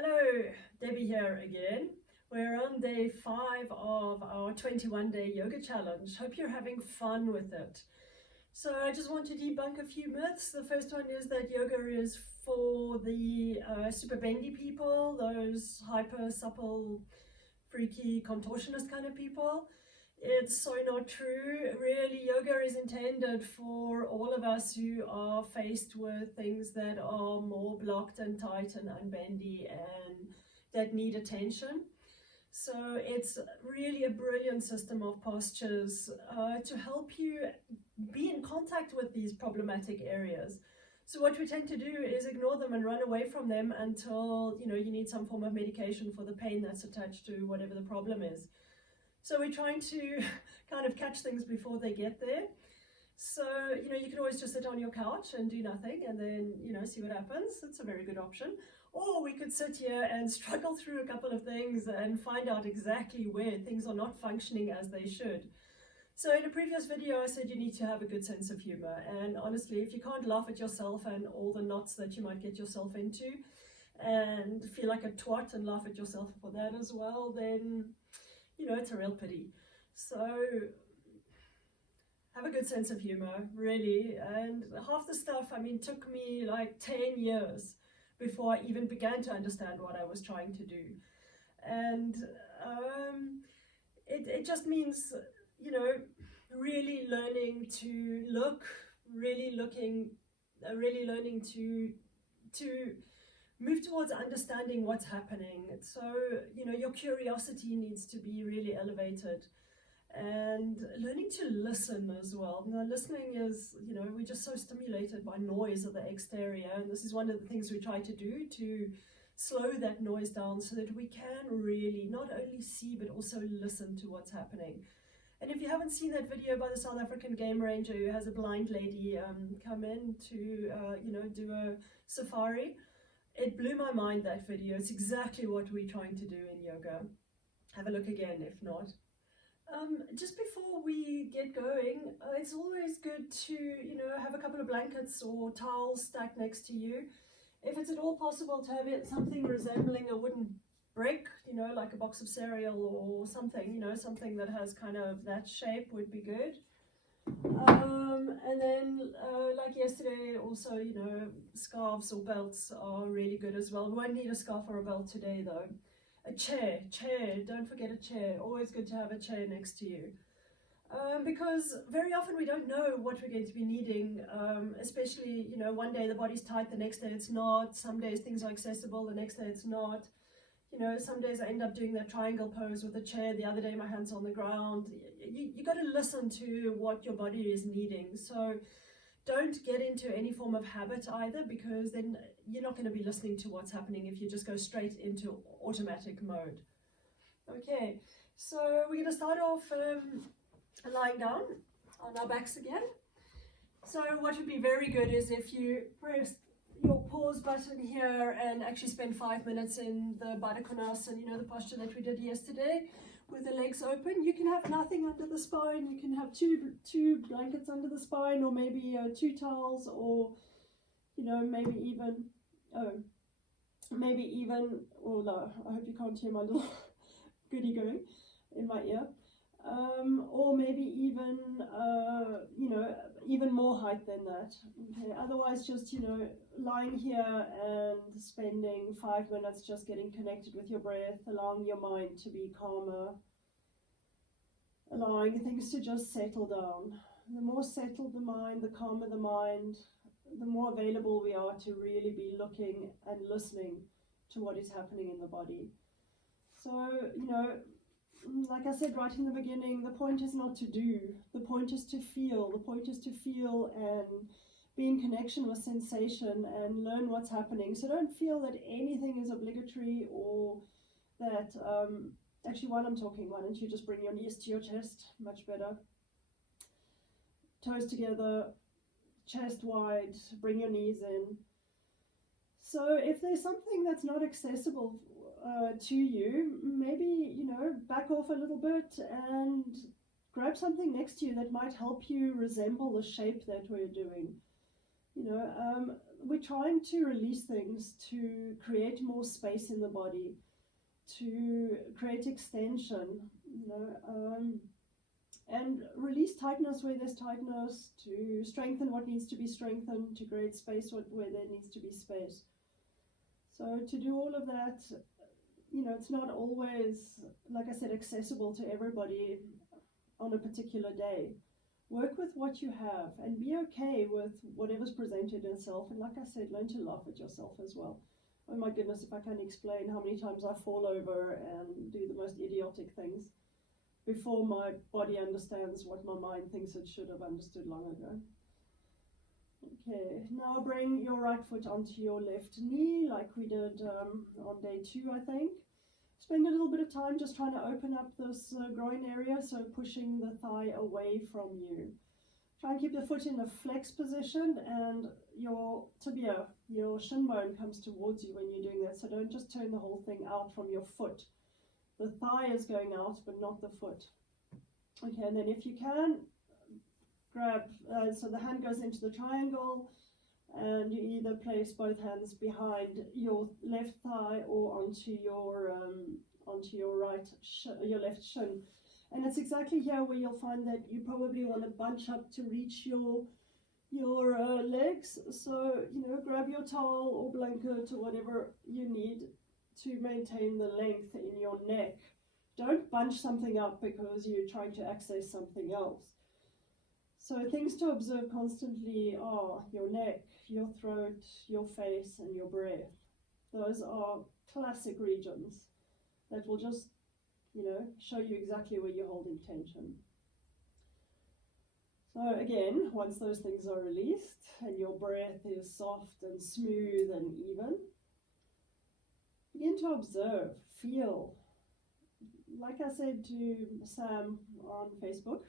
Hello, Debbie here again. We're on day 5 of our 21-day yoga challenge. Hope you're having fun with it. So I just want to debunk a few myths. The first one is that yoga is for the super bendy people, those hyper supple, freaky, contortionist kind of people. It's so not true. Really, yoga is intended for all of us who are faced with things that are more blocked and tight and unbendy and that need attention. So it's really a brilliant system of postures to help you be in contact with these problematic areas. So what we tend to do is ignore them and run away from them until you need some form of medication for the pain that's attached to whatever the problem is. So we're trying to kind of catch things before they get there. So, you can always just sit on your couch and do nothing and then, see what happens. It's a very good option. Or we could sit here and struggle through a couple of things and find out exactly where things are not functioning as they should. So in a previous video, I said you need to have a good sense of humor. And honestly, if you can't laugh at yourself and all the knots that you might get yourself into and feel like a twat and laugh at yourself for that as well, then it's a real pity. So have a good sense of humor, really. And half the stuff, took me like 10 years before I even began to understand what I was trying to do. And it just means, really learning to look, really learning to move towards understanding what's happening. So, your curiosity needs to be really elevated and learning to listen as well. Now, listening is, we're just so stimulated by noise of the exterior. And this is one of the things we try to do to slow that noise down so that we can really not only see, but also listen to what's happening. And if you haven't seen that video by the South African game ranger who has a blind lady come in to, do a safari, it blew my mind, that video. It's exactly what we're trying to do in yoga. Have a look again if not. Just before we get going, it's always good to, have a couple of blankets or towels stacked next to you. If it's at all possible to have something resembling a wooden brick, like a box of cereal or something, something that has kind of that shape would be good. And then, like yesterday, also, scarves or belts are really good as well. We won't need a scarf or a belt today, though. A chair, don't forget a chair. Always good to have a chair next to you. Because very often we don't know what we're going to be needing, especially, one day the body's tight, the next day it's not. Some days things are accessible, the next day it's not. Some days I end up doing that triangle pose with a chair, the other day my hands on the ground. You got to listen to what your body is needing. So don't get into any form of habit either, because then you're not going to be listening to what's happening if you just go straight into automatic mode. Okay, so we're going to start off lying down on our backs again. So what would be very good is if you press your pause button here and actually spend 5 minutes in the Baddha Konasana, the posture that we did yesterday, with the legs open. You can have nothing under the spine. You can have two blankets under the spine, or maybe 2 towels, or maybe even oh no, I hope you can't hear my little goodie going in my ear. Or maybe even even more height than that. Okay, otherwise just lying here and spending 5 minutes just getting connected with your breath, allowing your mind to be calmer, allowing things to just settle down. The more settled the mind, the calmer the mind, the more available we are to really be looking and listening to what is happening in the body. So, like I said right in the beginning, the point is not to do, the point is to feel. The point is to feel and be in connection with sensation and learn what's happening. So don't feel that anything is obligatory, or that, actually while I'm talking, why don't you just bring your knees to your chest, much better. Toes together, chest wide, bring your knees in. So if there's something that's not accessible to you, maybe, back off a little bit and grab something next to you that might help you resemble the shape that we're doing. we're trying to release things to create more space in the body, to create extension, and release tightness where there's tightness, to strengthen what needs to be strengthened, to create space where there needs to be space. So to do all of that, it's not always, like I said, accessible to everybody on a particular day. Work with what you have and be okay with whatever's presented itself. And like I said, learn to laugh at yourself as well. Oh my goodness, if I can explain how many times I fall over and do the most idiotic things before my body understands what my mind thinks it should have understood long ago. Okay, now bring your right foot onto your left knee like we did on day 2, I think. Spend a little bit of time just trying to open up this groin area, so pushing the thigh away from you. Try and keep the foot in a flex position, and your tibia, your shin bone, comes towards you when you're doing that, so don't just turn the whole thing out from your foot. The thigh is going out, but not the foot. Okay, and then if you can, grab, so the hand goes into the triangle, and you either place both hands behind your left thigh or onto your your left shin. And it's exactly here where you'll find that you probably want to bunch up to reach your legs. So, grab your towel or blanket or whatever you need to maintain the length in your neck. Don't bunch something up because you're trying to access something else. So things to observe constantly are your neck, your throat, your face, and your breath. Those are classic regions that will just, show you exactly where you're holding tension. So again, once those things are released and your breath is soft and smooth and even, begin to observe, feel. Like I said to Sam on Facebook,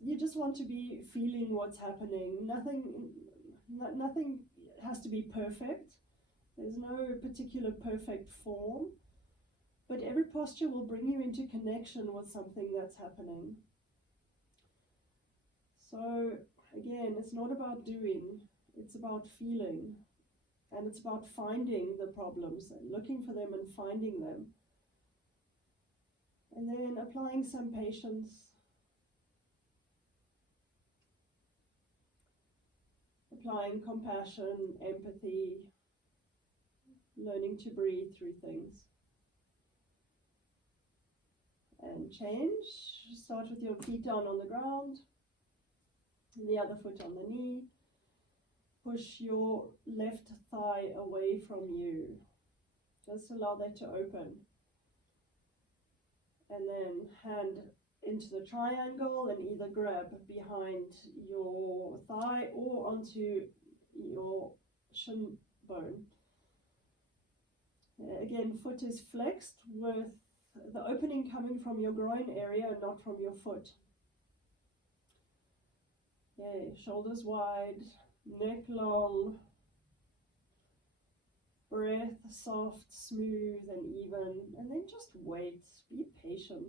you just want to be feeling what's happening. Nothing has to be perfect. There's no particular perfect form, but every posture will bring you into connection with something that's happening. So again, it's not about doing, it's about feeling, and it's about finding the problems and looking for them and finding them. And then applying some patience, applying compassion, empathy, learning to breathe through things. And change. Start with your feet down on the ground, and the other foot on the knee. Push your left thigh away from you. Just allow that to open. And then hand into the triangle and either grab behind your thigh or onto your shin bone. Again, foot is flexed with the opening coming from your groin area and not from your foot. Okay, shoulders wide, neck long, breath soft, smooth and even, and then just wait, be patient.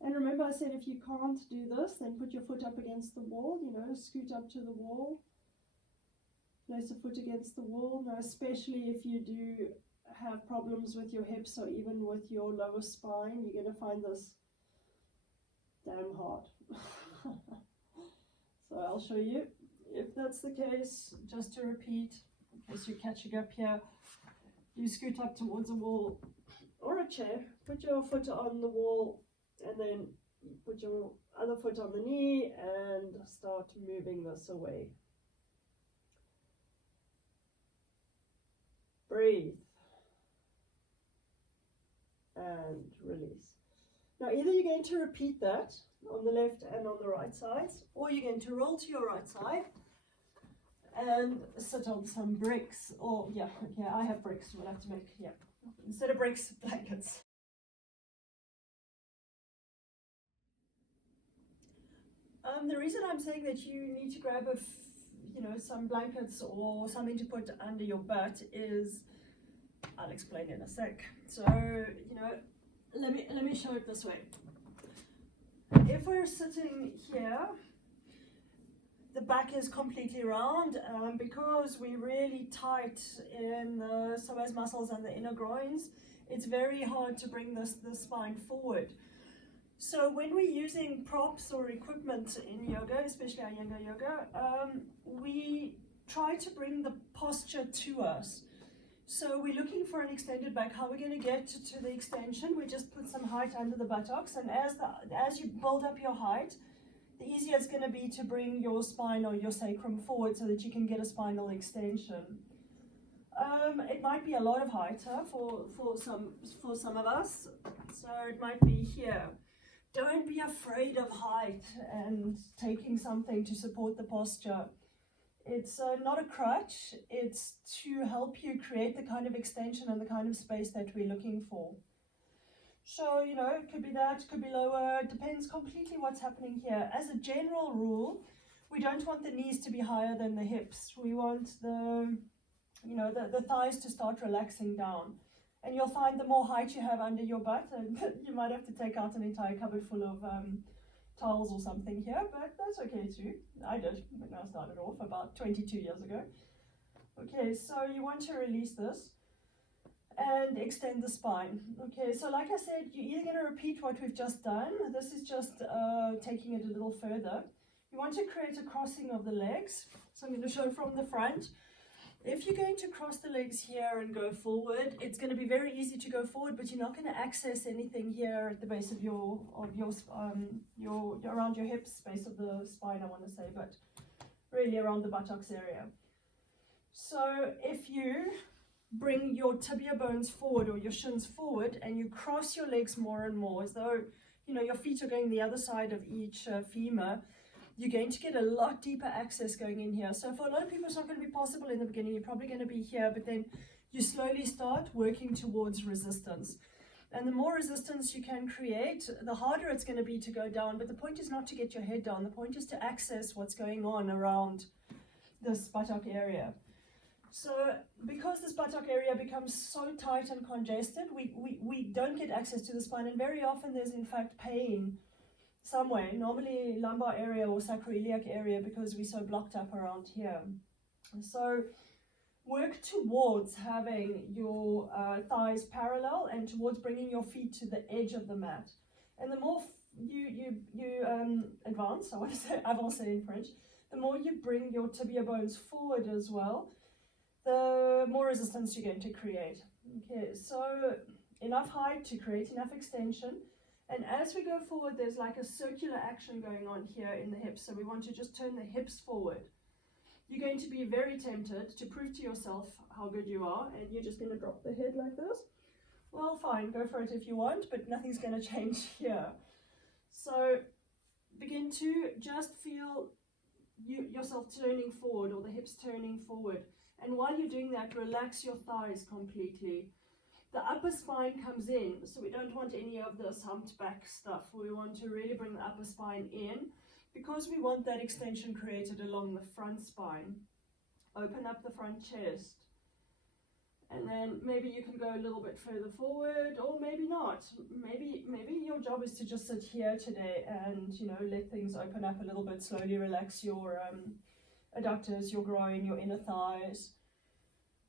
And remember I said if you can't do this, then put your foot up against the wall, scoot up to the wall. Place a foot against the wall. Now, especially if you do have problems with your hips or even with your lower spine, you're going to find this damn hard. So I'll show you. If that's the case, just to repeat, in case you're catching up here, you scoot up towards a wall or a chair, put your foot on the wall, and then put your other foot on the knee and start moving this away. Breathe and release. Now either you're going to repeat that on the left and on the right sides, or you're going to roll to your right side and sit on some bricks, or I have bricks, we'll have to make, instead of bricks, blankets. The reason I'm saying that you need to grab some blankets or something to put under your butt is, I'll explain in a sec. So, let me show it this way. if we're sitting here, the back is completely round because we're really tight in the psoas muscles and the inner groins. It's very hard to bring the spine forward. So when we're using props or equipment in yoga, especially Iyengar yoga, we try to bring the posture to us. So we're looking for an extended back. How we're going to get to the extension, we just put some height under the buttocks, and as you build up your height, the easier it's going to be to bring your spine or your sacrum forward so that you can get a spinal extension. It might be a lot of height for some of us, so it might be here. Don't be afraid of height and taking something to support the posture. It's not a crutch, it's to help you create the kind of extension and the kind of space that we're looking for. So, you know, it could be that, it could be lower, it depends completely what's happening here. As a general rule, we don't want the knees to be higher than the hips. We want the thighs to start relaxing down. And you'll find the more height you have under your butt, and you might have to take out an entire cupboard full of towels or something here, but that's okay too. I did when I started off about 22 years ago. Okay, so you want to release this and extend the spine. Okay, so like I said, you're either going to repeat what we've just done. This is just taking it a little further. You want to create a crossing of the legs. So I'm going to show from the front. If you're going to cross the legs here and go forward, it's going to be very easy to go forward, but you're not going to access anything here at the base of your around your hips, base of the spine, I want to say, but really around the buttocks area. So if you bring your tibia bones forward or your shins forward and you cross your legs more and more, as though, you know, your feet are going the other side of each femur, you're going to get a lot deeper access going in here. So for a lot of people, it's not going to be possible in the beginning. You're probably going to be here, but then you slowly start working towards resistance. And the more resistance you can create, the harder it's going to be to go down. But the point is not to get your head down. The point is to access what's going on around this buttock area. So because this buttock area becomes so tight and congested, we don't get access to the spine. And very often there's in fact pain somewhere, normally lumbar area or sacroiliac area, because we're so blocked up around here. So work towards having your thighs parallel and towards bringing your feet to the edge of the mat. And the more you advance, I want to say avancez in French, the more you bring your tibia bones forward as well, the more resistance you're going to create. Okay, so enough height to create enough extension. And as we go forward, there's like a circular action going on here in the hips. So we want to just turn the hips forward. You're going to be very tempted to prove to yourself how good you are, and you're just going to drop the head like this. Well, fine, go for it if you want, but nothing's going to change here. So begin to just feel yourself turning forward, or the hips turning forward. And while you're doing that, relax your thighs completely. The upper spine comes in, so we don't want any of this humped back stuff. We want to really bring the upper spine in because we want that extension created along the front spine. Open up the front chest. And then maybe you can go a little bit further forward, or maybe not. Maybe your job is to just sit here today and, you know, let things open up a little bit, slowly relax your adductors, your groin, your inner thighs.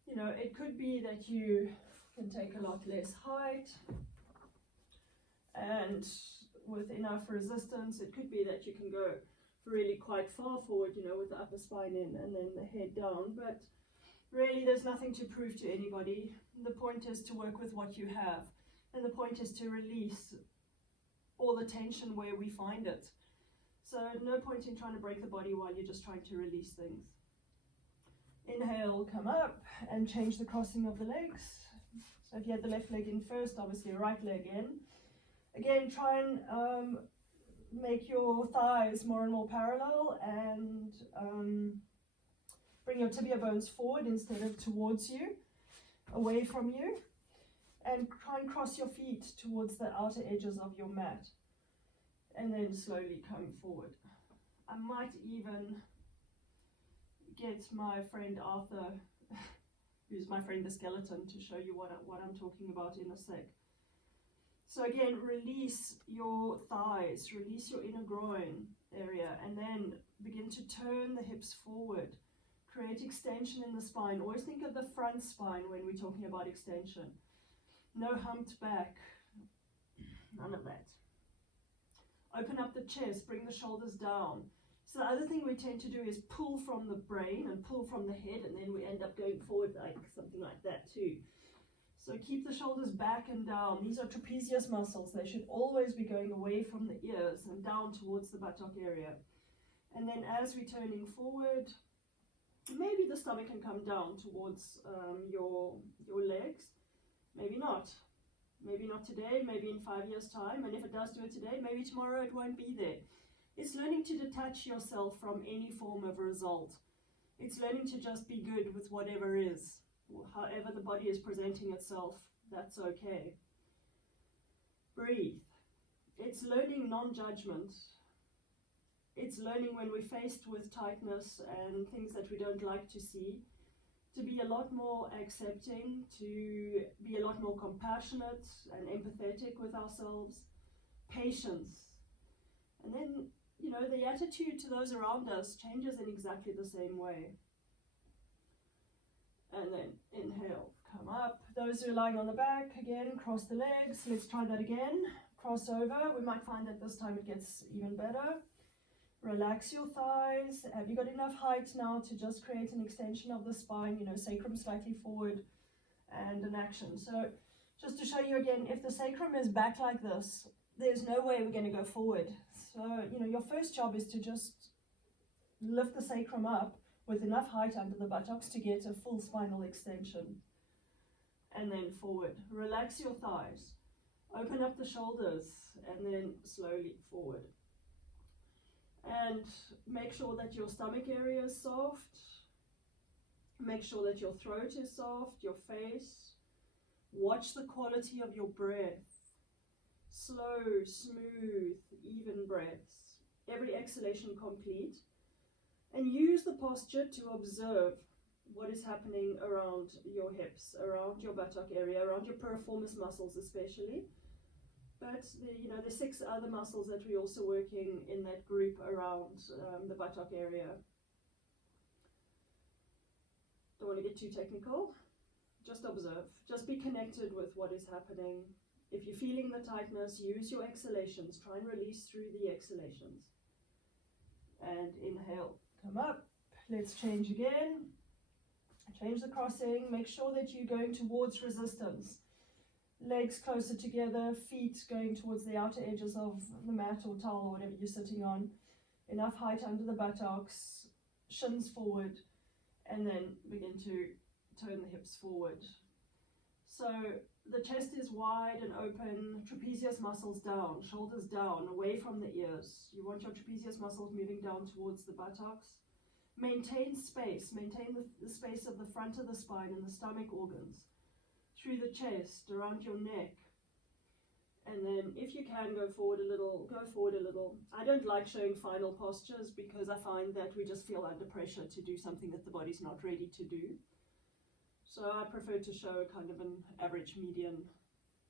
You know, it could be that you can take a lot less height, and with enough resistance, it could be that you can go really quite far forward, you know, with the upper spine in and then the head down. But really, there's nothing to prove to anybody. The point is to work with what you have, and the point is to release all the tension where we find it. So no point in trying to break the body while you're just trying to release things. Inhale, come up and change the crossing of the legs. So if you had the left leg in first, obviously right leg in. Again, try and make your thighs more and more parallel, and bring your tibia bones forward instead of towards you, away from you. And try and cross your feet towards the outer edges of your mat. And then slowly come forward. I might even get my friend Arthur, who's my friend the skeleton, to show you what I'm talking about in a sec. So again, release your thighs, release your inner groin area, and then begin to turn the hips forward. Create extension in the spine. Always think of the front spine when we're talking about extension. No humped back, none of that. Open up the chest, bring the shoulders down. So the other thing we tend to do is pull from the brain and pull from the head, and then we end up going forward like something like that too. So keep the shoulders back and down. These are trapezius muscles. They should always be going away from the ears and down towards the buttock area. And then as we're turning forward, maybe the stomach can come down towards your legs. Maybe not. Maybe not today, maybe in 5 years' time. And if it does do it today, maybe tomorrow it won't be there. It's learning to detach yourself from any form of result. It's learning to just be good with whatever is. However the body is presenting itself, that's okay. Breathe. It's learning non-judgment. It's learning when we're faced with tightness and things that we don't like to see, to be a lot more accepting, to be a lot more compassionate and empathetic with ourselves. Patience. And then, you know, the attitude to those around us changes in exactly the same way. And then inhale, come up. Those who are lying on the back, again, cross the legs. Let's try that again. Cross over. We might find that this time it gets even better. Relax your thighs. Have you got enough height now to just create an extension of the spine, you know, sacrum slightly forward, and an action. So just to show you again, if the sacrum is back like this, there's no way we're going to go forward. So, you know, your first job is to just lift the sacrum up with enough height under the buttocks to get a full spinal extension. And then forward. Relax your thighs. Open up the shoulders and then slowly forward. And make sure that your stomach area is soft. Make sure that your throat is soft, your face. Watch the quality of your breath. Slow, smooth, even breaths. Every exhalation complete. And use the posture to observe what is happening around your hips, around your buttock area, around your piriformis muscles especially. But there's 6 other muscles that we're also working in that group around the buttock area. Don't want to get too technical. Just observe. Just be connected with what is happening. If you're feeling the tightness, use your exhalations. Try and release through the exhalations. And inhale. Come up. Let's change again. Change the crossing. Make sure that you're going towards resistance. Legs closer together, feet going towards the outer edges of the mat or towel or whatever you're sitting on. Enough height under the buttocks, shins forward, and then begin to turn the hips forward. So the chest is wide and open, trapezius muscles down, shoulders down, away from the ears. You want your trapezius muscles moving down towards the buttocks. Maintain space, maintain the space of the front of the spine and the stomach organs. Through the chest, around your neck. And then if you can, go forward a little, go forward a little. I don't like showing final postures because I find that we just feel under pressure to do something that the body's not ready to do. So I prefer to show kind of an average median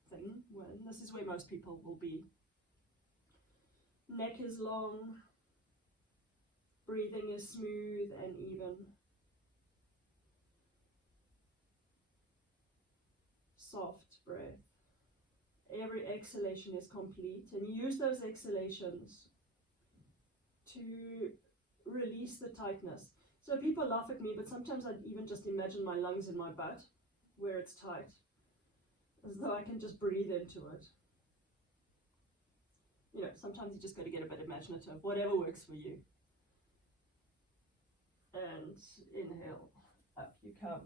thing, when this is where most people will be. Neck is long, breathing is smooth and even. Soft breath. Every exhalation is complete, and use those exhalations to release the tightness. So people laugh at me, but sometimes I even just imagine my lungs in my butt where it's tight, as though I can just breathe into it. You know, sometimes you just got to get a bit imaginative, whatever works for you. And inhale, up you come.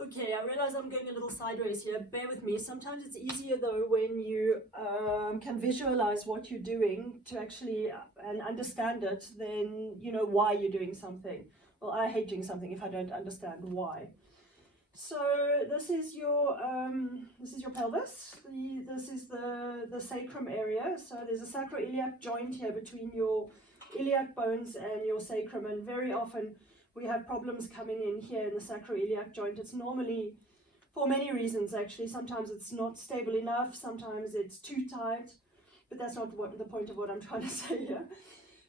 Okay, I realize I'm going a little sideways here. Bear with me. Sometimes it's easier though when you can visualize what you're doing to actually and understand it, then you know why you're doing something. Well, I hate doing something if I don't understand why. So this is your pelvis. This is the sacrum area. So there's a sacroiliac joint here between your iliac bones and your sacrum, and very often we have problems coming in here in the sacroiliac joint. It's normally for many reasons actually. Sometimes it's not stable enough, sometimes it's too tight, but that's not the point of what I'm trying to say here.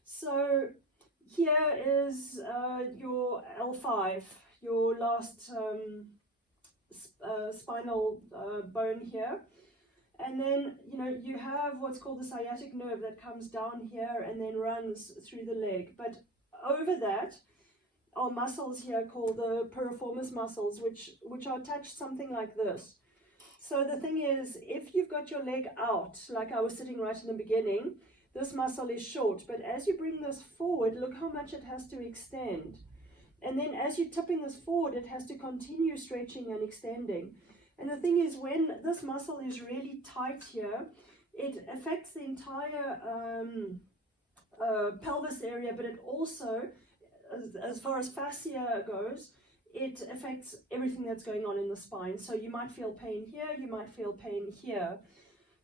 So here is your L5, your last spinal bone here. And then, you know, you have what's called the sciatic nerve that comes down here and then runs through the leg. But over that are muscles here called the piriformis muscles, which are attached something like this. So the thing is, if you've got your leg out, like I was sitting right in the beginning, this muscle is short. But as you bring this forward, look how much it has to extend. And then as you're tipping this forward, it has to continue stretching and extending. And the thing is, when this muscle is really tight here, it affects the entire pelvis area, but it also, as far as fascia goes, it affects everything that's going on in the spine. So you might feel pain here, you might feel pain here.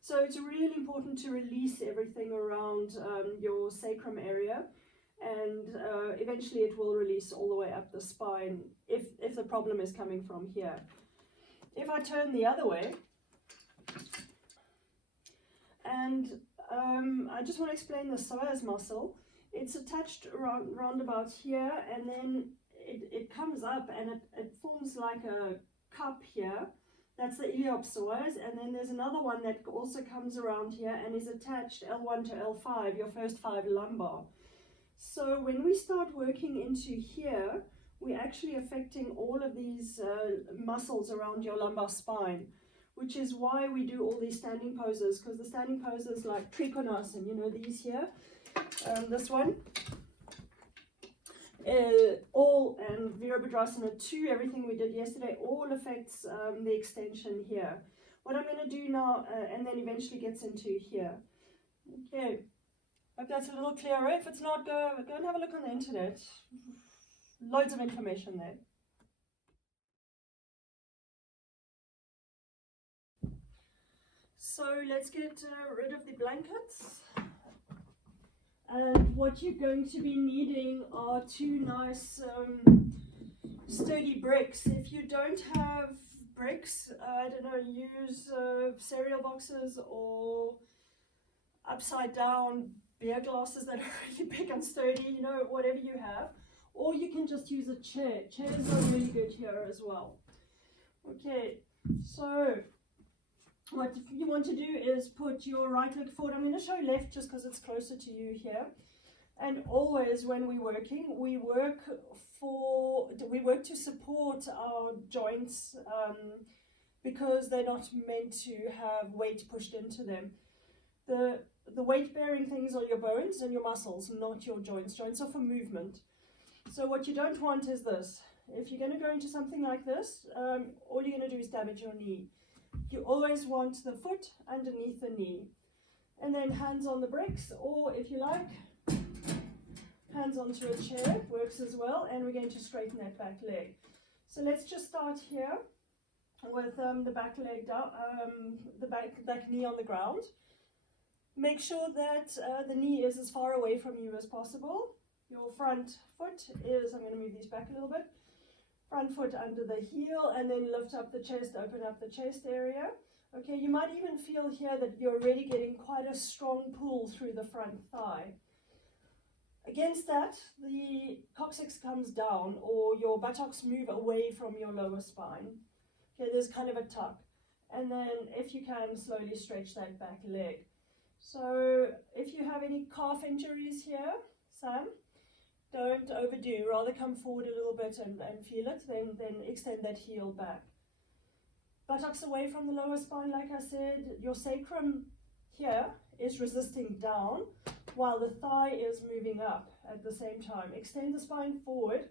So it's really important to release everything around your sacrum area, and eventually it will release all the way up the spine if the problem is coming from here. If I turn the other way, and I just want to explain the psoas muscle. It's attached round about here, and then it comes up and it forms like a cup here. That's the iliopsoas, and then there's another one that also comes around here and is attached L1 to L5, your first 5 lumbar. So when we start working into here, we're actually affecting all of these muscles around your lumbar spine, which is why we do all these standing poses, because the standing poses like Trikonasana, you know, these here, this one, and Virabhadrasana 2, everything we did yesterday, all affects the extension here. What I'm going to do now, and then eventually gets into here. Okay, hope that's a little clearer. If it's not, go and have a look on the internet. Loads of information there. So let's get rid of the blankets. And what you're going to be needing are 2 nice sturdy bricks. If you don't have bricks, I don't know, use cereal boxes or upside down beer glasses that are really big and sturdy, you know, whatever you have. Or you can just use a chair. Chairs are really good here as well. Okay, so what you want to do is put your right leg forward. I'm going to show left just because it's closer to you here. And always when we're working, we work to support our joints because they're not meant to have weight pushed into them. The weight bearing things are your bones and your muscles, not your joints. Joints are for movement. So what you don't want is this. If you're going to go into something like this, all you're going to do is damage your knee. You always want the foot underneath the knee. And then hands on the bricks, or if you like, hands onto a chair, works as well. And we're going to straighten that back leg. So let's just start here with the back leg down, the back knee on the ground. Make sure that the knee is as far away from you as possible. Your front foot is, I'm going to move these back a little bit, front foot under the heel, and then lift up the chest, open up the chest area. Okay, you might even feel here that you're already getting quite a strong pull through the front thigh. Against that, the coccyx comes down, or your buttocks move away from your lower spine. Okay, there's kind of a tuck. And then if you can, slowly stretch that back leg. So if you have any calf injuries here, Sam, don't overdo, rather come forward a little bit and feel it, then extend that heel back. Buttocks away from the lower spine, like I said. Your sacrum here is resisting down while the thigh is moving up at the same time. Extend the spine forward,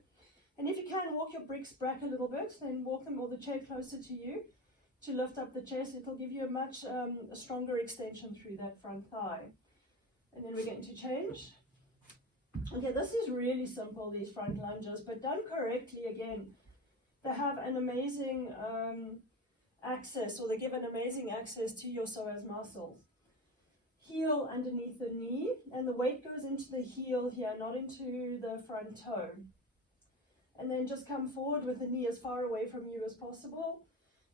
and if you can, walk your bricks back a little bit, then walk them or the chair closer to you to lift up the chest. It'll give you a much stronger extension through that front thigh. And then we're going to change. Okay, this is really simple, these front lunges, but done correctly, again, they have an amazing access, or they give an amazing access to your psoas muscles. Heel underneath the knee, and the weight goes into the heel here, not into the front toe. And then just come forward with the knee as far away from you as possible.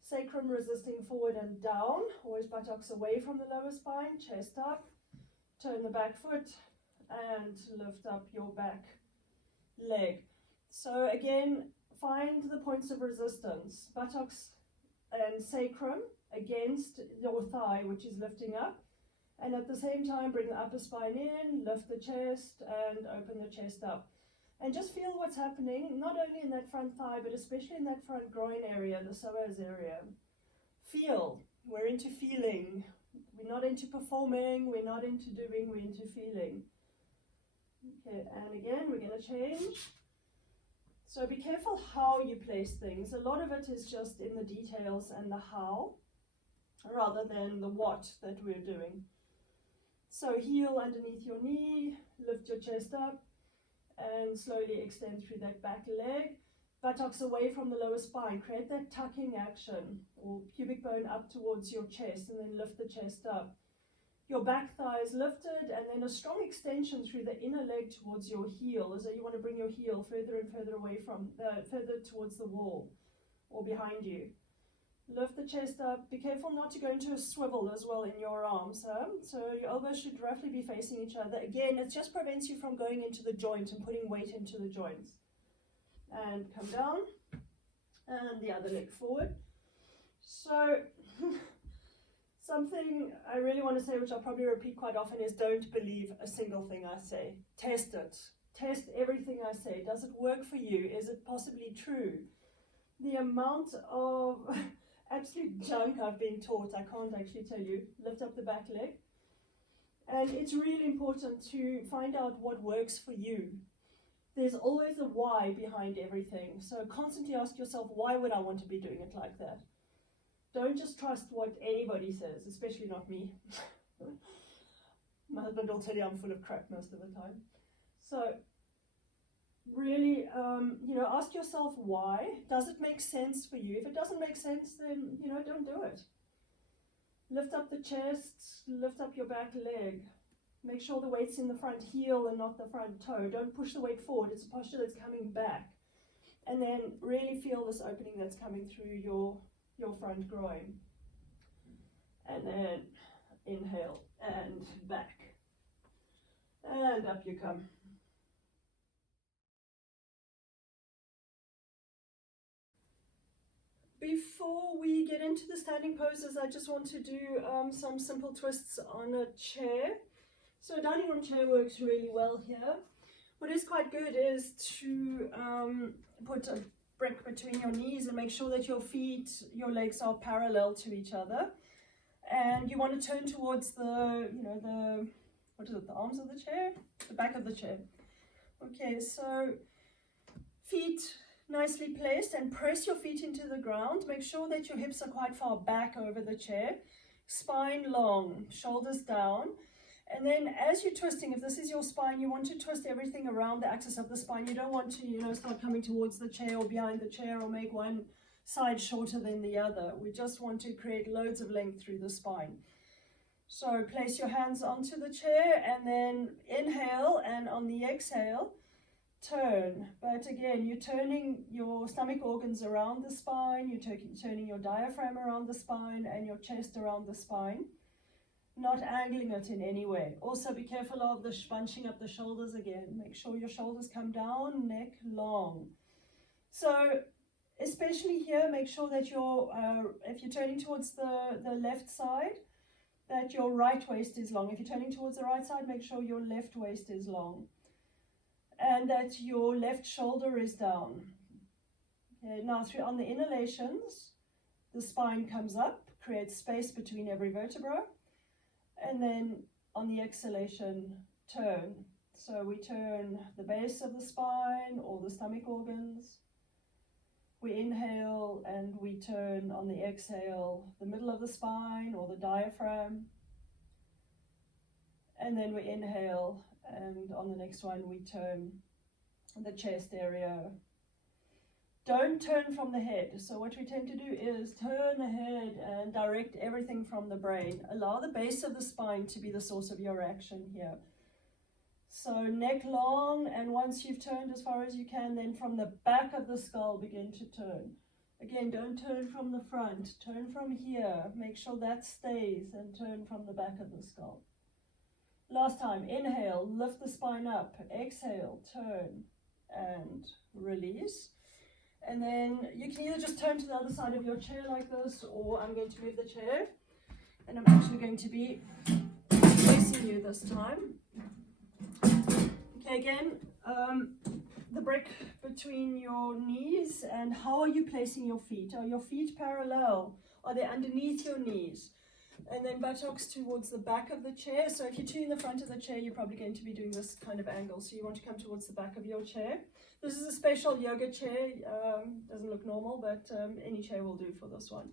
Sacrum resisting forward and down, always buttocks away from the lower spine, chest up. Turn the back foot and lift up your back leg. So again, find the points of resistance, buttocks and sacrum against your thigh, which is lifting up. And at the same time, bring the upper spine in, lift the chest and open the chest up. And just feel what's happening, not only in that front thigh, but especially in that front groin area, the psoas area. Feel. We're into feeling. We're not into performing, we're not into doing, we're into feeling. Okay, and again, we're going to change. So be careful how you place things. A lot of it is just in the details and the how, rather than the what that we're doing. So heel underneath your knee, lift your chest up, and slowly extend through that back leg. Buttocks away from the lower spine. Create that tucking action, or pubic bone up towards your chest, and then lift the chest up. Your back thigh is lifted, and then a strong extension through the inner leg towards your heel, as though you want to bring your heel further and further away from, further towards the wall or behind you. Lift the chest up. Be careful not to go into a swivel as well in your arms. So your elbows should roughly be facing each other. Again, it just prevents you from going into the joint and putting weight into the joints. And come down, and the other leg forward. So something I really want to say, which I'll probably repeat quite often, is don't believe a single thing I say. Test it. Test everything I say. Does it work for you? Is it possibly true? The amount of absolute junk I've been taught, I can't actually tell you. Lift up the back leg. And it's really important to find out what works for you. There's always a why behind everything. So constantly ask yourself, why would I want to be doing it like that? Don't just trust what anybody says, especially not me. My husband will tell you I'm full of crap most of the time. So really, ask yourself why. Does it make sense for you? If it doesn't make sense, then, don't do it. Lift up the chest, lift up your back leg. Make sure the weight's in the front heel and not the front toe. Don't push the weight forward. It's a posture that's coming back. And then really feel this opening that's coming through your front groin. And then inhale and back. And up you come. Before we get into the standing poses, I just want to do some simple twists on a chair. So a dining room chair works really well here. What is quite good is to put a brick between your knees and make sure that your legs are parallel to each other. And you want to turn towards the arms of the chair? The back of the chair. Okay, so feet nicely placed, and press your feet into the ground. Make sure that your hips are quite far back over the chair. Spine long, shoulders down. And then as you're twisting, if this is your spine, you want to twist everything around the axis of the spine. You don't want to, start coming towards the chair or behind the chair or make one side shorter than the other. We just want to create loads of length through the spine. So place your hands onto the chair and then inhale, and on the exhale, turn. But again, you're turning your stomach organs around the spine, you're turning your diaphragm around the spine and your chest around the spine. Not angling it in any way. Also be careful of the bunching up the shoulders again. Make sure your shoulders come down, neck long. So especially here, make sure that if you're turning towards the left side, that your right waist is long. If you're turning towards the right side, make sure your left waist is long. And that your left shoulder is down. Okay, now on the inhalations, the spine comes up, creates space between every vertebra. And then on the exhalation, turn. So we turn the base of the spine or the stomach organs. We inhale and we turn on the exhale the middle of the spine or the diaphragm. And then we inhale, and on the next one we turn the chest area. Don't turn from the head. So what we tend to do is turn the head and direct everything from the brain. Allow the base of the spine to be the source of your action here. So neck long, and once you've turned as far as you can, then from the back of the skull begin to turn. Again, don't turn from the front, turn from here, make sure that stays, and turn from the back of the skull. Last time, inhale, lift the spine up, exhale, turn, and release. And then you can either just turn to the other side of your chair like this, or I'm going to move the chair, and I'm actually going to be facing you this time. Okay, again, the brick between your knees, and how are you placing your feet? Are your feet parallel? Are they underneath your knees? And then buttocks towards the back of the chair. So if you're tuning the front of the chair, you're probably going to be doing this kind of angle. So you want to come towards the back of your chair. This is a special yoga chair. Doesn't look normal, but any chair will do for this one.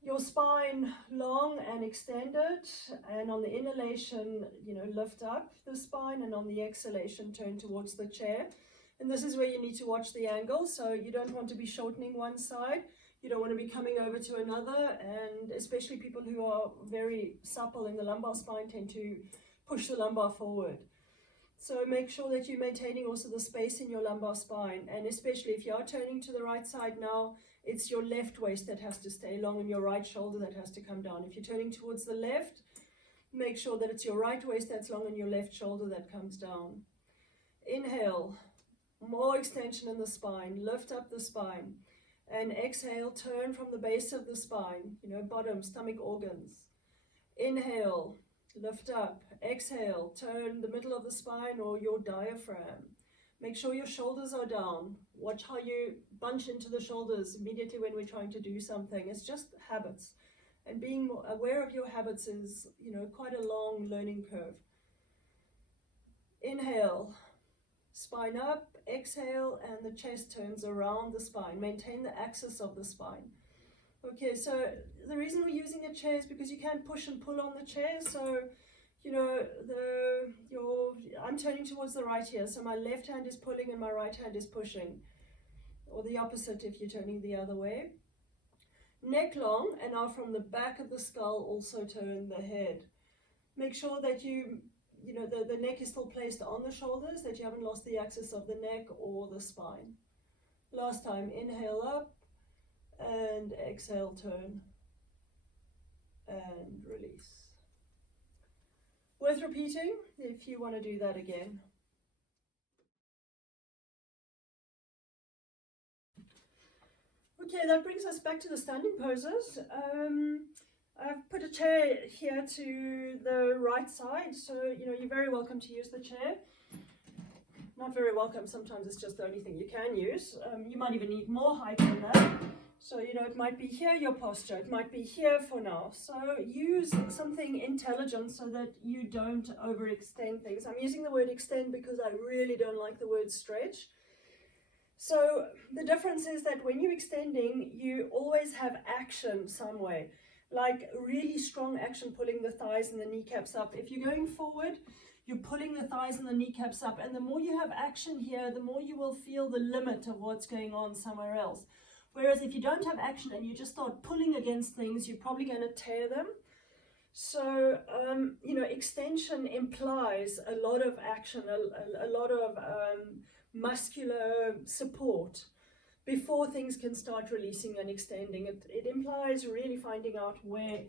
Your spine long and extended, and on the inhalation, lift up the spine, and on the exhalation, turn towards the chair. And this is where you need to watch the angle. So you don't want to be shortening one side. You don't want to be coming over to another, and especially people who are very supple in the lumbar spine tend to push the lumbar forward. So make sure that you're maintaining also the space in your lumbar spine, and especially if you are turning to the right side now, it's your left waist that has to stay long and your right shoulder that has to come down. If you're turning towards the left, make sure that it's your right waist that's long and your left shoulder that comes down. Inhale, more extension in the spine, lift up the spine. And exhale, turn from the base of the spine, bottom, stomach organs. Inhale, lift up. Exhale, turn the middle of the spine or your diaphragm. Make sure your shoulders are down. Watch how you bunch into the shoulders immediately when we're trying to do something. It's just habits. And being aware of your habits is, quite a long learning curve. Inhale, spine up. Exhale, and the chest turns around the spine. Maintain the axis of the spine. Okay, so the reason we're using a chair is because you can push and pull on the chair. So, I'm turning towards the right here. So my left hand is pulling and my right hand is pushing. Or the opposite if you're turning the other way. Neck long, and now from the back of the skull also turn the head. Make sure that the neck is still placed on the shoulders, that you haven't lost the axis of the neck or the spine. Last time, inhale up and exhale, turn and release. Worth repeating if you want to do that again. Okay, that brings us back to the standing poses. I've put a chair here to the right side, so you're very welcome to use the chair. Not very welcome, sometimes it's just the only thing you can use. You might even need more height than that. So it might be here your posture, it might be here for now. So use something intelligent so that you don't overextend things. I'm using the word extend because I really don't like the word stretch. So the difference is that when you're extending, you always have action some way. Like really strong action, pulling the thighs and the kneecaps up. If you're going forward, you're pulling the thighs and the kneecaps up, and the more you have action here, the more you will feel the limit of what's going on somewhere else. Whereas if you don't have action and you just start pulling against things, you're probably going to tear them. So, extension implies a lot of action, a lot of muscular support before things can start releasing and extending. It implies really finding out where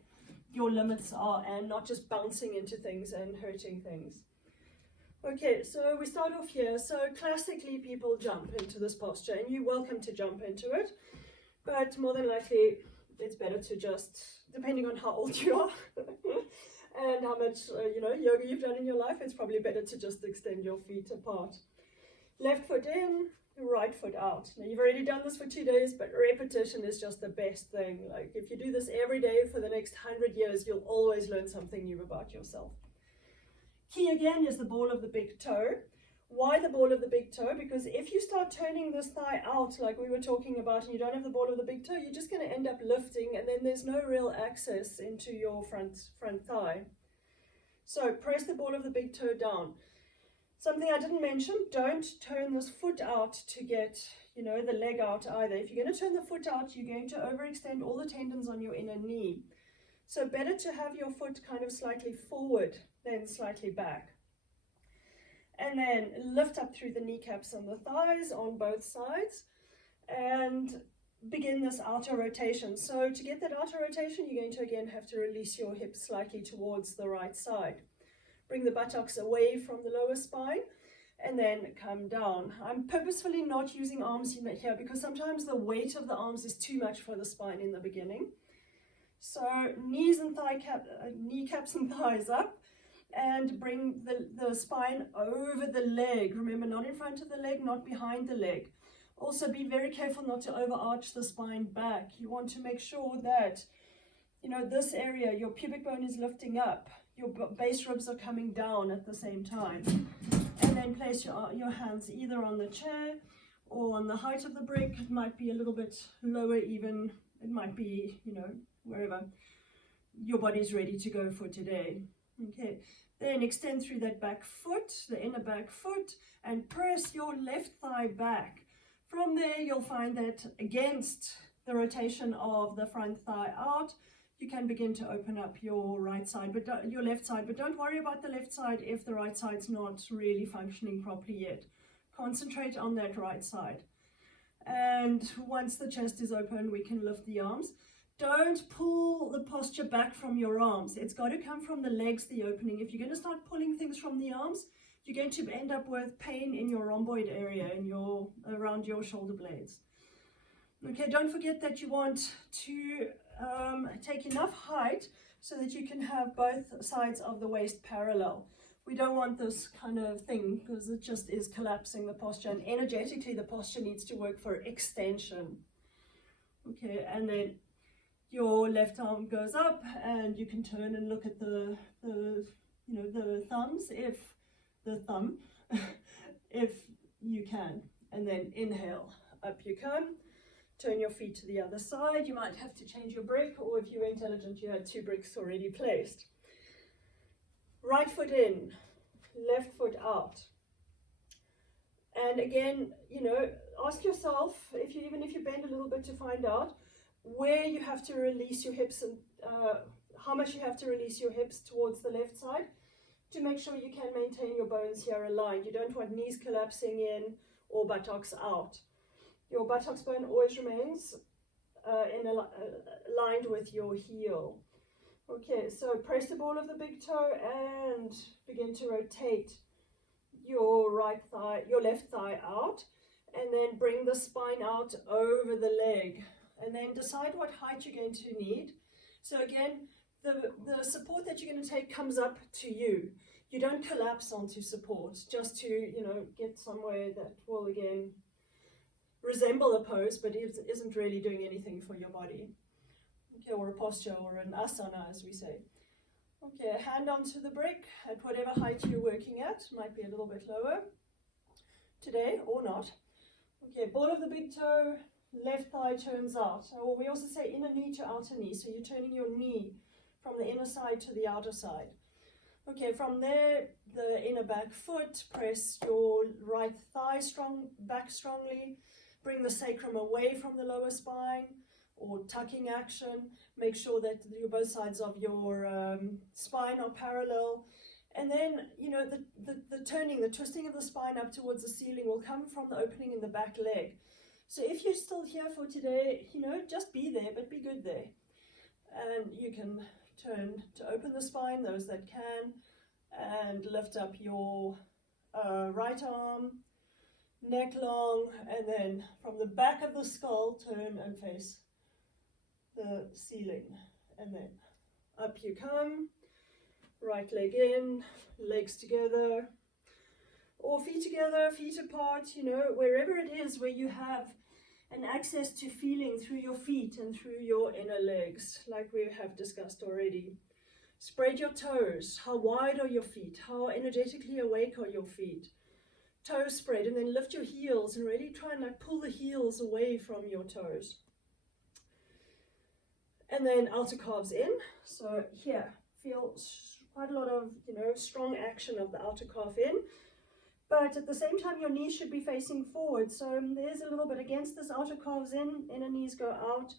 your limits are and not just bouncing into things and hurting things. Okay, so we start off here. So classically people jump into this posture, and you're welcome to jump into it, but more than likely it's better to just, depending on how old you are and how much yoga you've done in your life, it's probably better to just extend your feet apart. Left foot in, right foot out. Now you've already done this for 2 days, but repetition is just the best thing. Like if you do this every day for the next 100 years, you'll always learn something new about yourself. Key again is the ball of the big toe. Why the ball of the big toe? Because if you start turning this thigh out like we were talking about and you don't have the ball of the big toe, you're just going to end up lifting, and then there's no real access into your front thigh. So press the ball of the big toe down. Something I didn't mention, don't turn this foot out to get, the leg out either. If you're going to turn the foot out, you're going to overextend all the tendons on your inner knee. So better to have your foot kind of slightly forward than slightly back. And then lift up through the kneecaps and the thighs on both sides and begin this outer rotation. So to get that outer rotation, you're going to again have to release your hips slightly towards the right side. Bring the buttocks away from the lower spine and then come down. I'm purposefully not using arms here because sometimes the weight of the arms is too much for the spine in the beginning. So knees and kneecaps and thighs up, and bring the spine over the leg. Remember, not in front of the leg, not behind the leg. Also be very careful not to overarch the spine back. You want to make sure that, you know, this area, your pubic bone is lifting up, your base ribs are coming down at the same time. And then place your hands either on the chair or on the height of the brick. It might be a little bit lower even. It might be, you know, wherever your body's ready to go for today. Okay, then extend through that back foot, the inner back foot, and press your left thigh back. From there, you'll find that against the rotation of the front thigh out, you can begin to open up your right side, but your left side. But don't worry about the left side if the right side's not really functioning properly yet. Concentrate on that right side. And once the chest is open, we can lift the arms. Don't pull the posture back from your arms. It's got to come from the legs, the opening. If you're going to start pulling things from the arms, you're going to end up with pain in your rhomboid area, around your shoulder blades. Okay, don't forget that you want to take enough height so that you can have both sides of the waist parallel. We don't want this kind of thing because it just is collapsing the posture, and energetically the posture needs to work for extension. Okay, and then your left arm goes up and you can turn and look at the thumbs, if you can, and then inhale, up you come. Turn your feet to the other side. You might have to change your brick, or if you were intelligent, you had 2 bricks already placed. Right foot in, left foot out. And again, you know, ask yourself, even if you bend a little bit, to find out where you have to release your hips and how much you have to release your hips towards the left side to make sure you can maintain your bones here aligned. You don't want knees collapsing in or buttocks out. Your buttocks bone always remains aligned with your heel. Okay, so press the ball of the big toe and begin to rotate your left thigh out, and then bring the spine out over the leg, and then decide what height you're going to need. So again, the support that you're going to take comes up to you. You don't collapse onto support just to, you know, get somewhere that will again resemble a pose but isn't really doing anything for your body. Okay, or a posture, or an asana as we say. Okay, hand onto the brick at whatever height you're working at. Might be a little bit lower today or not. Okay, ball of the big toe, left thigh turns out. Or we also say inner knee to outer knee. So you're turning your knee from the inner side to the outer side. Okay, from there, the inner back foot, press your right thigh back strongly. Bring the sacrum away from the lower spine, or tucking action. Make sure that both sides of your spine are parallel. And then, you know, the turning, the twisting of the spine up towards the ceiling will come from the opening in the back leg. So if you're still here for today, you know, just be there, but be good there. And you can turn to open the spine, those that can, and lift up your right arm, neck long, and then from the back of the skull, turn and face the ceiling, and then up you come, right leg in, legs together, or feet together, feet apart, you know, wherever it is where you have an access to feeling through your feet and through your inner legs, like we have discussed already. Spread your toes. How wide are your feet? How energetically awake are your feet? Toes spread, and then lift your heels and really try and like pull the heels away from your toes. And then outer calves in. So here, feel quite a lot of, you know, strong action of the outer calf in. But at the same time, your knees should be facing forward. So there's a little bit against this outer calves in, inner knees go out,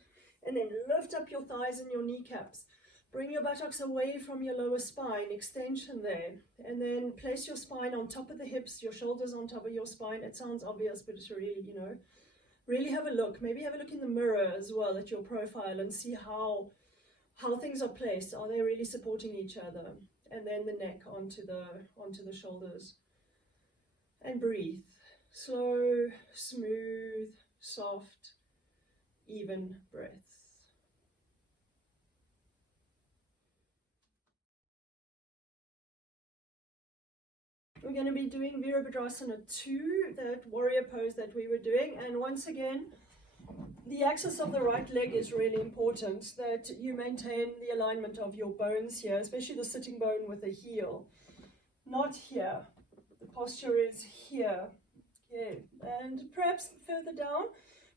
and then lift up your thighs and your kneecaps. Bring your buttocks away from your lower spine, extension there, and then place your spine on top of the hips, your shoulders on top of your spine. It sounds obvious, but it's really, really have a look. Maybe have a look in the mirror as well at your profile and see how things are placed. Are they really supporting each other? And then the neck onto the shoulders. And breathe. Slow, smooth, soft, even breaths. We're going to be doing Virabhadrasana 2, that warrior pose that we were doing. And once again, the axis of the right leg is really important, that you maintain the alignment of your bones here, especially the sitting bone with the heel. Not here. The posture is here. Okay. And perhaps further down.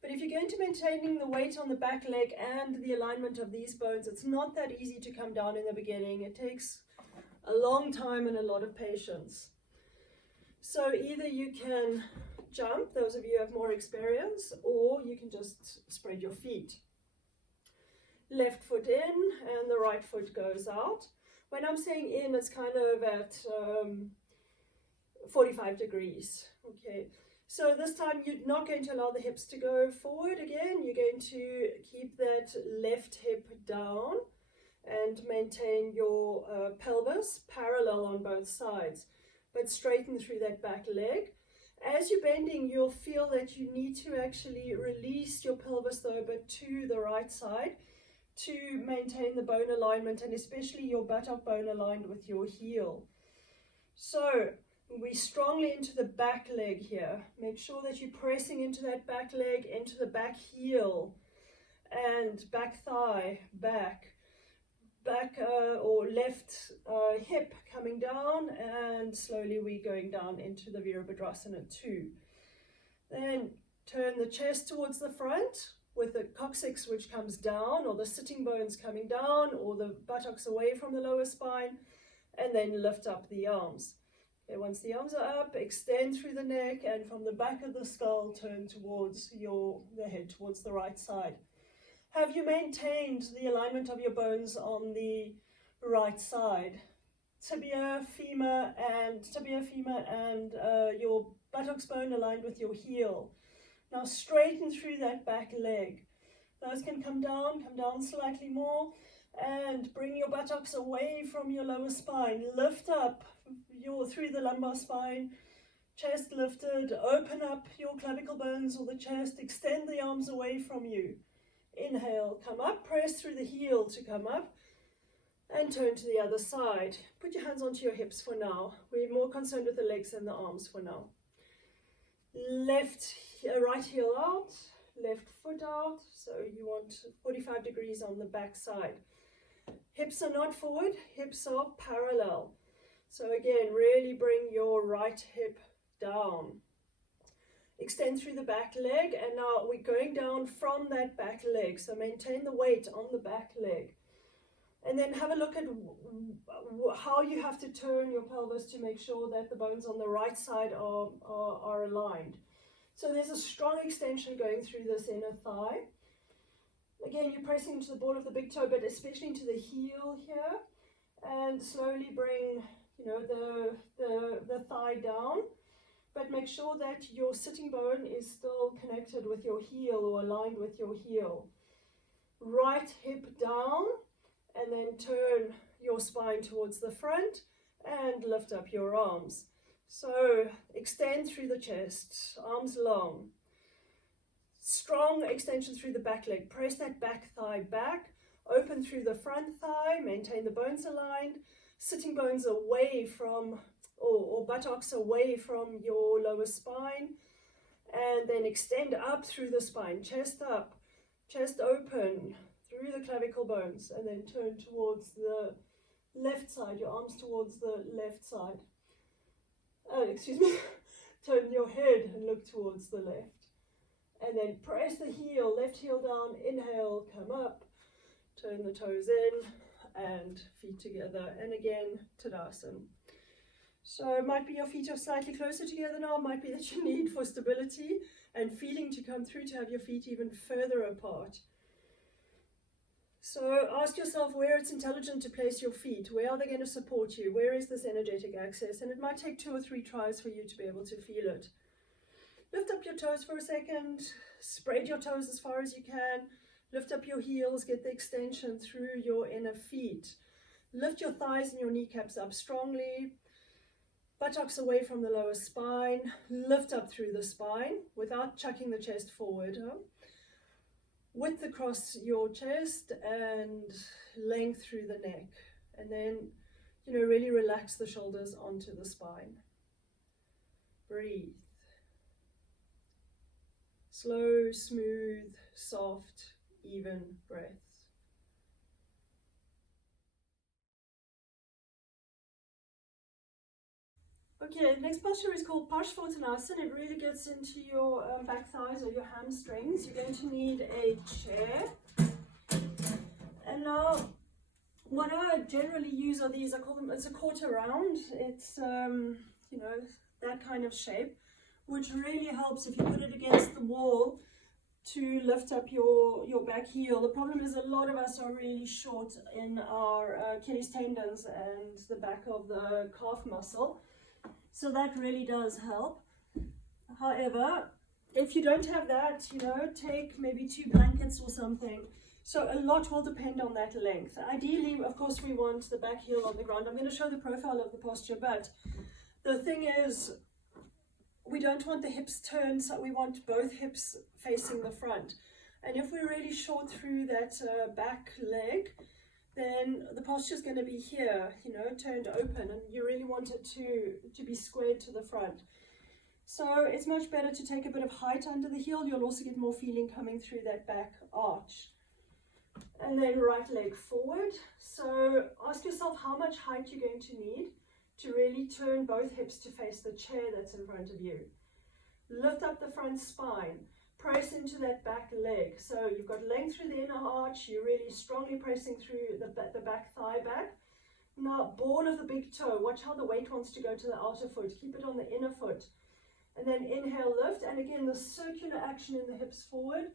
But if you're going to maintaining the weight on the back leg and the alignment of these bones, it's not that easy to come down in the beginning. It takes a long time and a lot of patience. So either you can jump, those of you who have more experience, or you can just spread your feet. Left foot in and the right foot goes out. When I'm saying in, it's kind of at 45 degrees. Okay, so this time you're not going to allow the hips to go forward again. You're going to keep that left hip down and maintain your pelvis parallel on both sides, but straighten through that back leg. As you're bending, you'll feel that you need to actually release your pelvis though, but to the right side to maintain the bone alignment, and especially your buttock bone aligned with your heel. So we strongly into the back leg here. Make sure that you're pressing into that back leg, into the back heel, and back thigh, back or left hip coming down, and slowly we're going down into the Virabhadrasana 2. Then turn the chest towards the front with the coccyx which comes down, or the sitting bones coming down, or the buttocks away from the lower spine, and then lift up the arms. Okay, once the arms are up, extend through the neck, and from the back of the skull turn towards the head towards the right side. Have you maintained the alignment of your bones on the right side? Tibia, femur, and your buttocks bone aligned with your heel. Now straighten through that back leg. Those can come down slightly more, and bring your buttocks away from your lower spine. Lift up through the lumbar spine, chest lifted, open up your clavicle bones or the chest, extend the arms away from you. Inhale, come up, press through the heel to come up, and turn to the other side. Put your hands onto your hips for now. We're more concerned with the legs than the arms for now. Right heel out, left foot out, so you want 45 degrees on the back side. Hips are not forward, hips are parallel. So again, really bring your right hip down. Extend through the back leg, and now we're going down from that back leg, so maintain the weight on the back leg. And then have a look at how you have to turn your pelvis to make sure that the bones on the right side are aligned. So there's a strong extension going through this inner thigh. Again, you're pressing into the ball of the big toe, but especially into the heel here, and slowly bring the thigh down. But make sure that your sitting bone is still connected with your heel or aligned with your heel. Right hip down, and then turn your spine towards the front and lift up your arms. So extend through the chest, arms long. Strong extension through the back leg. Press that back thigh back, open through the front thigh, maintain the bones aligned, sitting bones away from or buttocks away from your lower spine, and then extend up through the spine, chest up, chest open through the clavicle bones, and then turn towards the left side, your arms towards the left side. Turn your head and look towards the left. And then press the heel, left heel down, inhale, come up, turn the toes in, and feet together, and again, Tadasana. So it might be your feet are slightly closer together now, it might be that you need for stability and feeling to come through to have your feet even further apart. So ask yourself where it's intelligent to place your feet. Where are they going to support you? Where is this energetic access? And it might take 2 or 3 tries for you to be able to feel it. Lift up your toes for a second. Spread your toes as far as you can. Lift up your heels. Get the extension through your inner feet. Lift your thighs and your kneecaps up strongly. Buttocks away from the lower spine. Lift up through the spine without chucking the chest forward. Width across your chest and length through the neck. And then, really relax the shoulders onto the spine. Breathe. Slow, smooth, soft, even breaths. Okay, the next posture is called Parsvottanasana. It really gets into your back thighs or your hamstrings. You're going to need a chair. And now, what I generally use are these, I call them, it's a quarter round. It's, that kind of shape, which really helps if you put it against the wall to lift up your back heel. The problem is a lot of us are really short in our Achilles tendons and the back of the calf muscle. So that really does help. However, if you don't have that, take maybe 2 blankets or something. So a lot will depend on that length. Ideally, of course, we want the back heel on the ground. I'm going to show the profile of the posture, but the thing is, we don't want the hips turned, so we want both hips facing the front. And if we're really short through that back leg, then the posture is going to be here, turned open, and you really want it to be squared to the front. So it's much better to take a bit of height under the heel. You'll also get more feeling coming through that back arch. And then right leg forward. So ask yourself how much height you're going to need to really turn both hips to face the chair that's in front of you. Lift up the front spine. Press into that back leg. So you've got length through the inner arch. You're really strongly pressing through the back thigh back. Now, ball of the big toe. Watch how the weight wants to go to the outer foot. Keep it on the inner foot. And then inhale, lift. And again, the circular action in the hips forward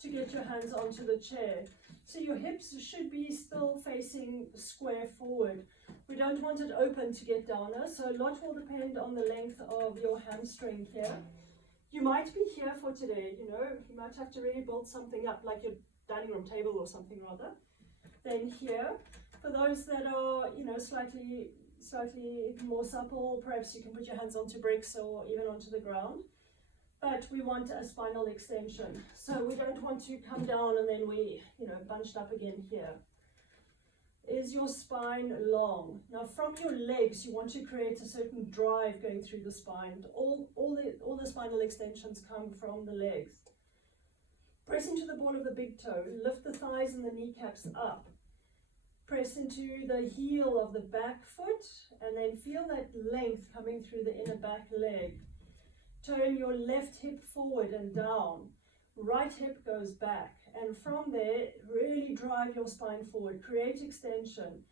to get your hands onto the chair. So your hips should be still facing square forward. We don't want it open to get downer. So a lot will depend on the length of your hamstring here. You might be here for today, you might have to really build something up, like your dining room table or something rather. Then here, for those that are, slightly more supple, perhaps you can put your hands onto bricks or even onto the ground. But we want a spinal extension. So we don't want to come down and then we, bunched up again here. Is your spine long? Now from your legs, you want to create a certain drive going through the spine. All the spinal extensions come from the legs. Press into the ball of the big toe. Lift the thighs and the kneecaps up. Press into the heel of the back foot and then feel that length coming through the inner back leg. Turn your left hip forward and down. Right hip goes back. And from there, really drive your spine forward. Create extension.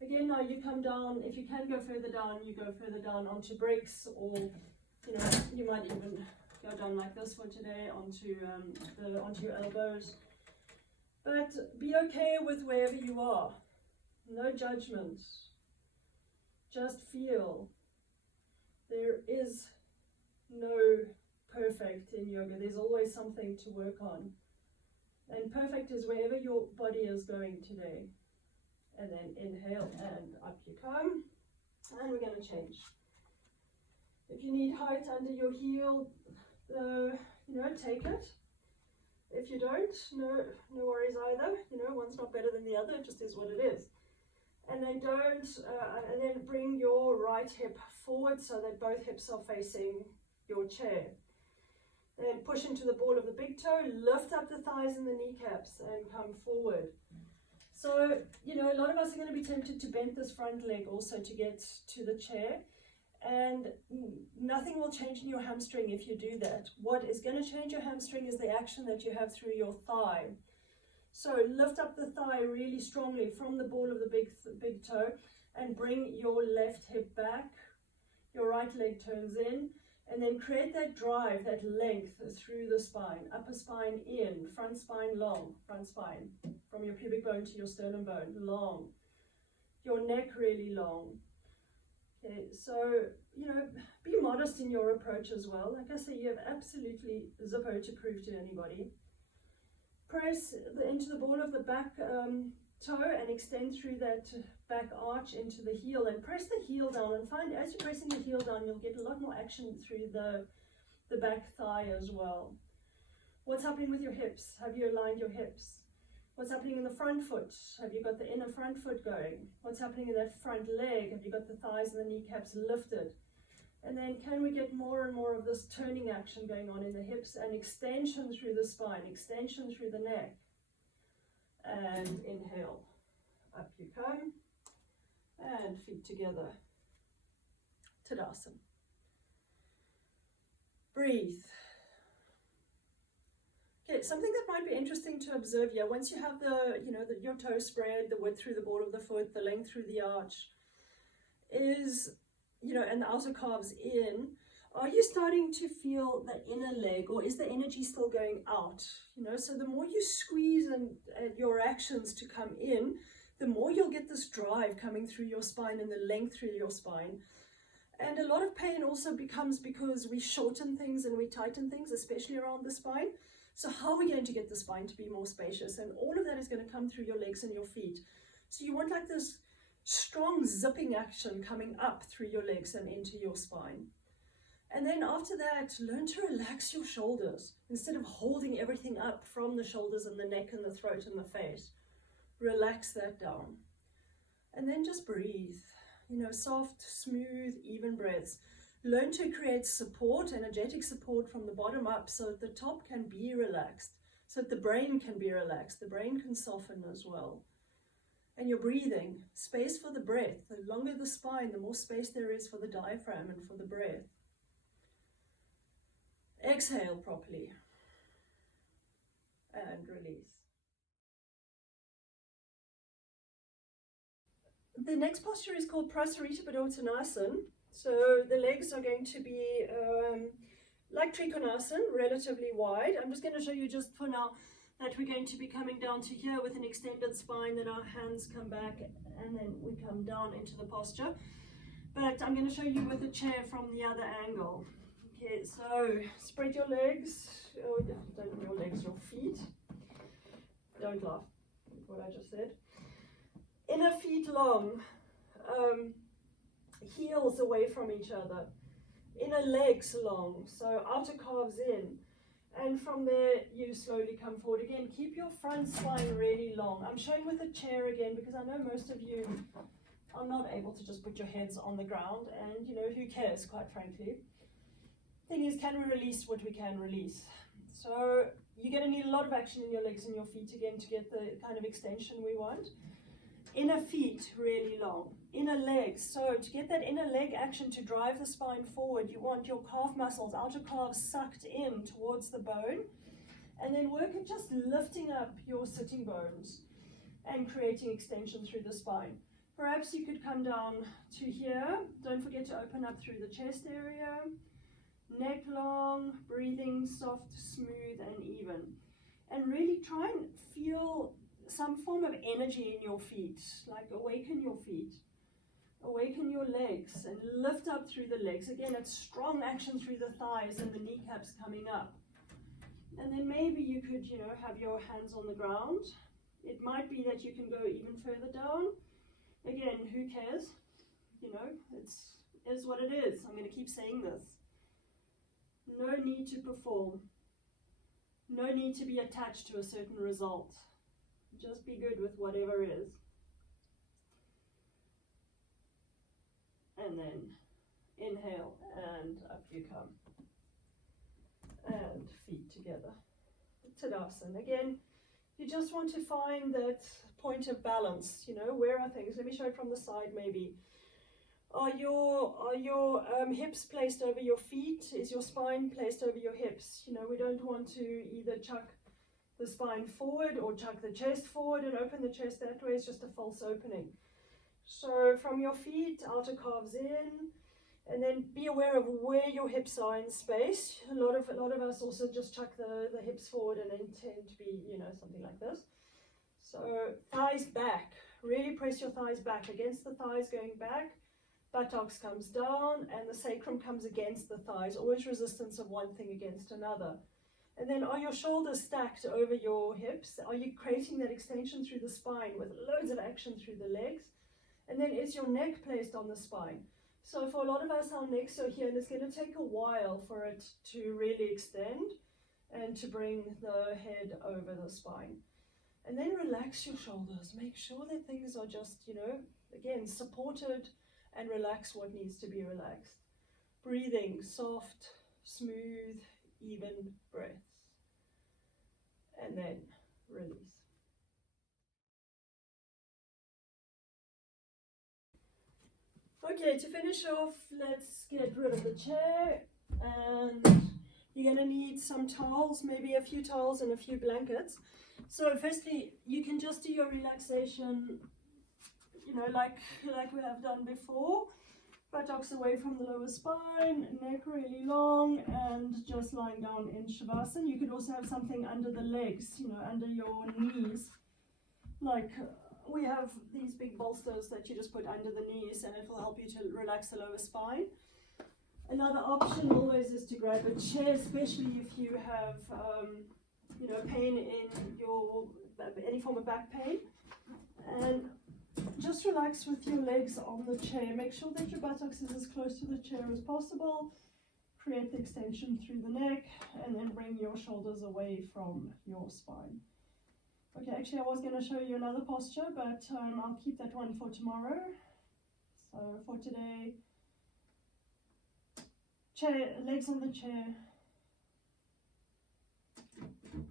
Again, now you come down. If you can go further down, you go further down onto bricks, or you might even go down like this for today onto your elbows. But be okay with wherever you are. No judgment. Just feel. There is no perfect in yoga. There's always something to work on. And perfect is wherever your body is going today. And then inhale and up you come. And we're going to change. If you need height under your heel, take it. If you don't, no worries either. One's not better than the other. It just is what it is. And then and then bring your right hip forward so that both hips are facing your chair. Then push into the ball of the big toe, lift up the thighs and the kneecaps and come forward. So, a lot of us are going to be tempted to bend this front leg also to get to the chair. And nothing will change in your hamstring if you do that. What is going to change your hamstring is the action that you have through your thigh. So lift up the thigh really strongly from the ball of the big toe and bring your left hip back. Your right leg turns in. And then create that drive, that length through the spine. Upper spine in, front spine long, front spine. From your pubic bone to your sternum bone, long. Your neck really long. Okay, so, you know, be modest in your approach as well. Like I say, you have absolutely zippo to prove to anybody. Press into the ball of the back toe and extend through that back arch into the heel, and press the heel down, and find as you're pressing the heel down, you'll get a lot more action through the back thigh as well. What's happening with your hips? Have you aligned your hips? What's happening in the front foot? Have you got the inner front foot going? What's happening in that front leg? Have you got the thighs and the kneecaps lifted? And then can we get more and more of this turning action going on in the hips, and extension through the spine, extension through the neck. And inhale, up you come, and feet together, Tadasana. Breathe. Okay, something that might be interesting to observe here, once you have your toe spread, the width through the ball of the foot, the length through the arch, is, and the outer calves in, are you starting to feel the inner leg, or is the energy still going out? So the more you squeeze and your actions to come in, the more you'll get this drive coming through your spine and the length through your spine. And a lot of pain also becomes because we shorten things and we tighten things, especially around the spine. So how are we going to get the spine to be more spacious? And all of that is going to come through your legs and your feet. So you want like this strong zipping action coming up through your legs and into your spine. And then after that, learn to relax your shoulders instead of holding everything up from the shoulders and the neck and the throat and the face. Relax that down. And then just breathe, soft, smooth, even breaths. Learn to create support, energetic support from the bottom up, so that the top can be relaxed, so that the brain can be relaxed. The brain can soften as well. And you're breathing, space for the breath. The longer the spine, the more space there is for the diaphragm and for the breath. Exhale properly and release. The next posture is called Prasarita Padottanasana. So the legs are going to be like Trikonasana, relatively wide. I'm just going to show you just for now that we're going to be coming down to here with an extended spine, then our hands come back and then we come down into the posture. But I'm going to show you with a chair from the other angle. Okay, so spread your legs, don't your legs, your feet. Don't laugh at what I just said. Inner feet long, heels away from each other. Inner legs long, so outer calves in. And from there, you slowly come forward. Again, keep your front spine really long. I'm showing with a chair again because I know most of you are not able to just put your heads on the ground, and who cares, quite frankly. Thing is, can we release what we can release? So you're going to need a lot of action in your legs and your feet again to get the kind of extension we want. Inner feet really long, inner legs. So to get that inner leg action to drive the spine forward, you want your calf muscles, outer calves sucked in towards the bone, and then work at just lifting up your sitting bones and creating extension through the spine. Perhaps you could come down to here. Don't forget to open up through the chest area. Neck long, breathing soft, smooth and even. And really try and feel some form of energy in your feet, like awaken your feet, awaken your legs and lift up through the legs. Again, it's strong action through the thighs and the kneecaps coming up. And then maybe you could, have your hands on the ground. It might be that you can go even further down. Again, who cares? It is what it is. I'm going to keep saying this. No need to perform. No need to be attached to a certain result. Just be good with whatever is. And then inhale and up you come. And feet together. Tadasana. Again, you just want to find that point of balance. Where are things? Let me show it from the side maybe. Are your hips placed over your feet? Is your spine placed over your hips? We don't want to either chuck the spine forward or chuck the chest forward and open the chest that way. It's just a false opening. So from your feet, outer calves in, And then be aware of where your hips are in space. A lot of us also just chuck the hips forward and intend to be, you know, something like this. So thighs back. Really press your thighs back against the thighs, going back. Buttocks comes down and the sacrum comes against the thighs. Always resistance of one thing against another. And then are your shoulders stacked over your hips? Are you creating that extension through the spine with loads of action through the legs? And then is your neck placed on the spine? So for a lot of us, our necks are here, and it's going to take a while for it to really extend and to bring the head over the spine. And then relax your shoulders. Make sure that things are just, you know, again, supported, and relax what needs to be relaxed. Breathing, soft, smooth, even breaths. And then release. Okay, to finish off, let's get rid of the chair, and you're going to need some towels, maybe a few towels and a few blankets. So firstly, you can just do your relaxation, you know, like we have done before. Buttocks away from the lower spine, neck really long, and just lying down in Shavasana. You could also have something under the legs, you know, under your knees, like we have these big bolsters that you just put under the knees, and it will help you to relax the lower spine. Another option always is to grab a chair, especially if you have you know, pain in your, any form of back pain, and just relax with your legs on the chair. Make sure that your buttocks is as close to the chair as possible. Create the extension through the neck, and then bring your shoulders away from your spine. Okay, actually I was going to show you another posture, but I'll keep that one for tomorrow. So for today, chair, legs on the chair.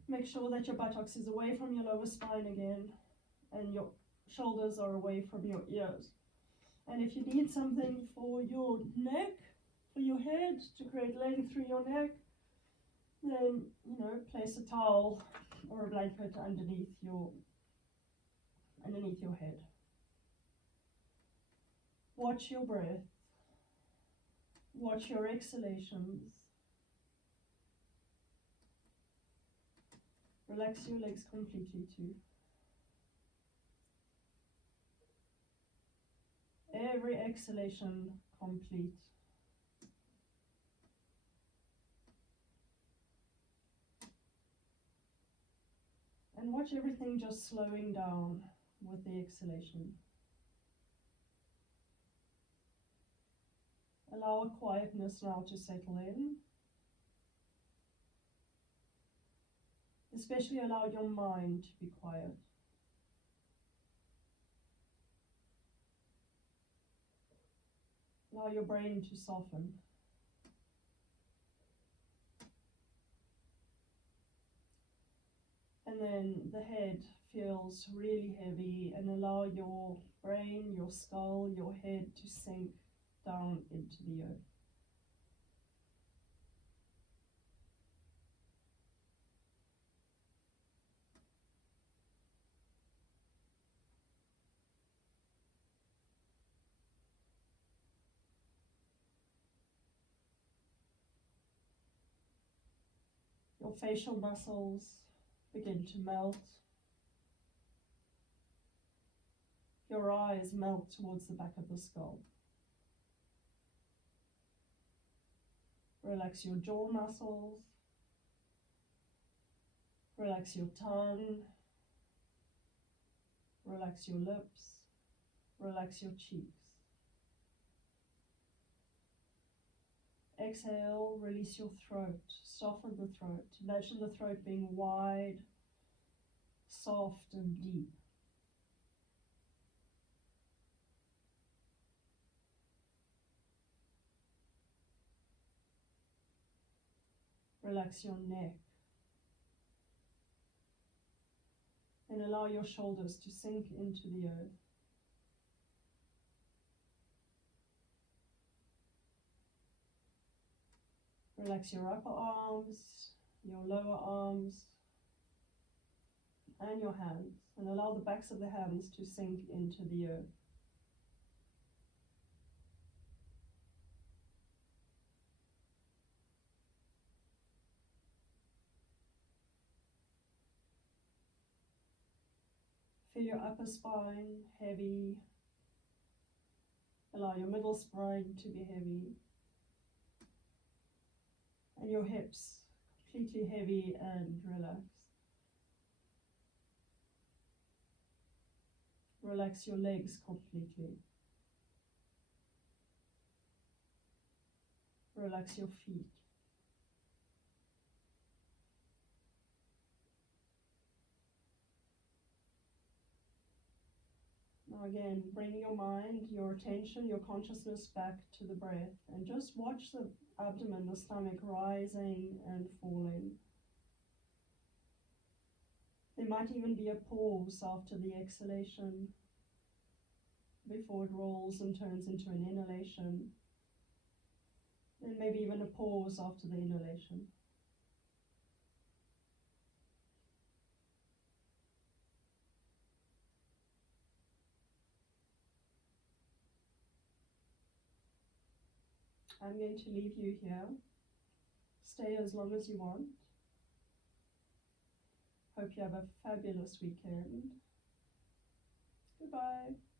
Make sure that your buttocks is away from your lower spine again, and your shoulders are away from your ears. And if you need something for your neck, for your head, to create length through your neck, then, you know, place a towel or a blanket underneath your head. Watch your breath. Watch your exhalations. Relax your legs completely too. Every exhalation complete. And watch everything just slowing down with the exhalation. Allow a quietness now to settle in. Especially allow your mind to be quiet. Allow your brain to soften. And then the head feels really heavy, and allow your brain, your skull, your head to sink down into the earth. Your facial muscles begin to melt. Your eyes melt towards the back of the skull. Relax your jaw muscles. Relax your tongue. Relax your lips. Relax your cheeks. Exhale, release your throat. Soften the throat. Imagine the throat being wide, soft and deep. Relax your neck. And allow your shoulders to sink into the earth. Relax your upper arms, your lower arms, and your hands, and allow the backs of the hands to sink into the earth. Feel your upper spine heavy. Allow your middle spine to be heavy. And your hips completely heavy and relaxed. Relax your legs completely. Relax your feet. Now again, bring your mind, your attention, your consciousness back to the breath and just watch the abdomen, the stomach rising and falling. There might even be a pause after the exhalation before it rolls and turns into an inhalation. Then maybe even a pause after the inhalation. I'm going to leave you here. Stay as long as you want. Hope you have a fabulous weekend. Goodbye.